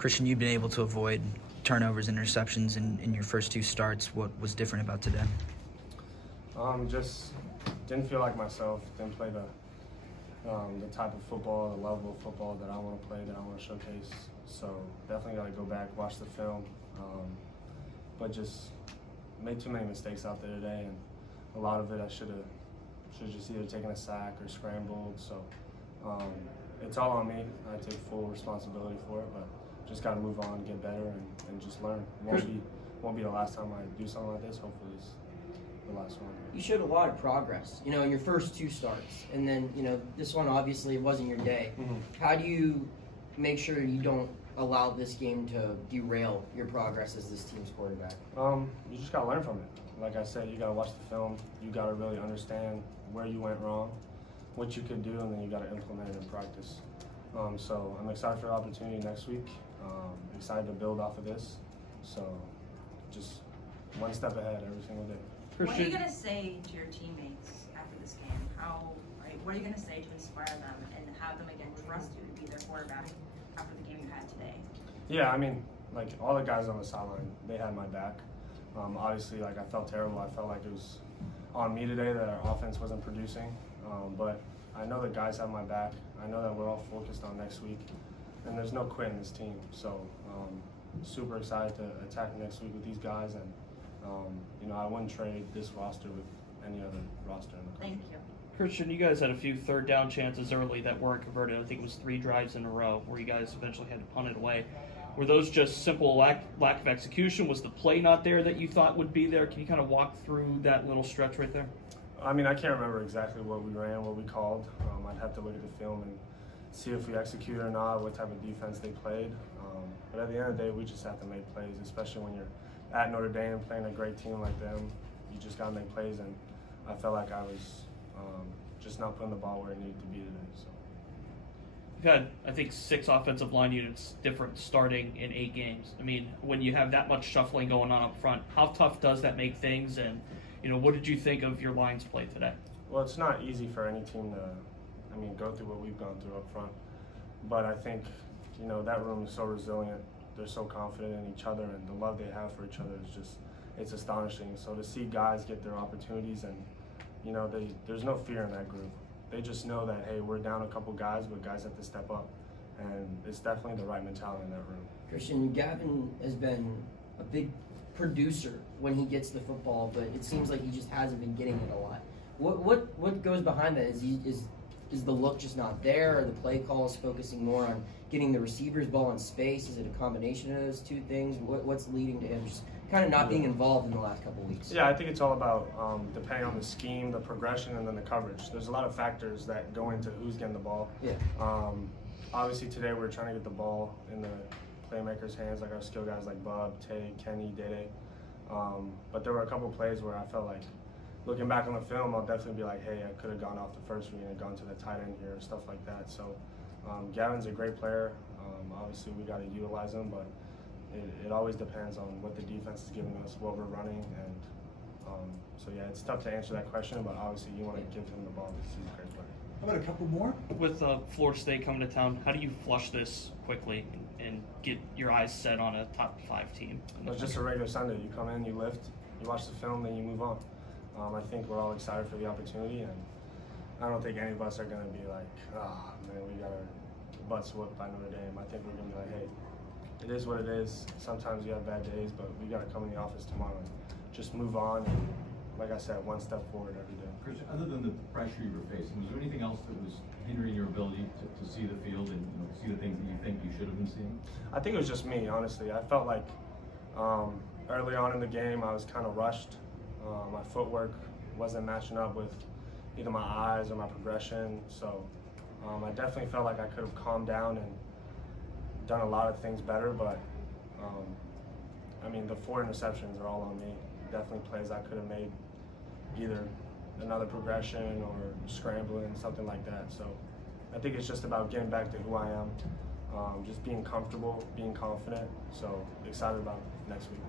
Christian, you've been able to avoid turnovers and interceptions in your first two starts. What was different about today? Just didn't feel like myself. Didn't play the type of football, the level of football that I want to play, that I want to showcase. So definitely got to go back, watch the film. But just made too many mistakes out there today, and a lot of it I should have just either taken a sack or scrambled. So it's all on me. I take full responsibility for it, but just got to move on, get better, and just learn. Won't be the last time I do something like this. Hopefully it's the last one. You showed a lot of progress, in your first two starts, and then, this one obviously it wasn't your day. Mm-hmm. How do you make sure you don't allow this game to derail your progress as this team's quarterback? You just got to learn from it. Like I said, you got to watch the film. You got to really understand where you went wrong, what you could do, and then you got to implement it in practice. So I'm excited for the opportunity next week. Excited to build off of this. So just one step ahead every single day. What are you going to say to your teammates after this game? What are you going to say to inspire them and have them again trust you to be their quarterback after the game you had today? Yeah, I mean, like all the guys on the sideline, they had my back. Obviously, I felt terrible. I felt like it was on me today that our offense wasn't producing. But I know the guys have my back. I know that we're all focused on next week, and there's no quit in this team. So super excited to attack next week with these guys, and I wouldn't trade this roster with any other roster in the country. Thank you. Christian, you guys had a few third down chances early that weren't converted. I think it was 3 drives in a row where you guys eventually had to punt it away. Were those just simple lack of execution? Was the play not there that you thought would be there? Can you kind of walk through that little stretch right there? I mean, I can't remember exactly what we ran, what we called. I'd have to look at the film and see if we executed or not, what type of defense they played. But at the end of the day, we just have to make plays, especially when you're at Notre Dame playing a great team like them. You just got to make plays, and I felt like I was just not putting the ball where it needed to be today. So. You've had, I think, 6 offensive line units different starting in 8 games. I mean, when you have that much shuffling going on up front, how tough does that make things? And, what did you think of your line's play today? Well, it's not easy for any team to, go through what we've gone through up front. But I think, that room is so resilient. They're so confident in each other, and the love they have for each other is just, it's astonishing. So to see guys get their opportunities, and, there's no fear in that group. They just know that, hey, we're down a couple guys, but guys have to step up. And it's definitely the right mentality in that room. Christian, Gavin has been a big producer when he gets the football, but it seems like he just hasn't been getting it a lot. What goes behind that? Is the look just not there? Are the play calls focusing more on getting the receiver's ball in space? Is it a combination of those two things? What's leading to him just kind of not being involved in the last couple of weeks? Yeah, I think it's all about depending on the scheme, the progression, and then the coverage. There's a lot of factors that go into who's getting the ball. Yeah. Obviously today we're trying to get the ball in the playmakers' hands, like our skill guys like Bub, Tay, Kenny, Dede. But there were a couple plays where I felt like, looking back on the film, I'll definitely be like, hey, I could have gone off the first read and gone to the tight end here, stuff like that. So Gavin's a great player. Obviously we got to utilize him, but it always depends on what the defense is giving us, what we're running, and so yeah, it's tough to answer that question, but obviously you want to give him the ball because he's a great player. How about a couple more? With Florida State coming to town, how do you flush this quickly and get your eyes set on a top 5 team? It's just a regular Sunday. You come in, you lift, you watch the film, then you move on. I think we're all excited for the opportunity, and I don't think any of us are going to be like, oh man, we got our butts whooped by Notre Dame. I think we're going to be like, hey, it is what it is. Sometimes you have bad days, but we got to come in the office tomorrow and just move on. And like I said, one step forward every day. Christian, other than the pressure you were facing, was there anything else that was hindering your ability to see the field and see the things that you think you should have been seeing? I think it was just me, honestly. I felt like early on in the game I was kind of rushed. My footwork wasn't matching up with either my eyes or my progression. So I definitely felt like I could have calmed down and done a lot of things better, but the 4 interceptions are all on me. Definitely plays I could have made, either another progression or scrambling, something like that. So I think it's just about getting back to who I am, just being comfortable, being confident. So excited about next week.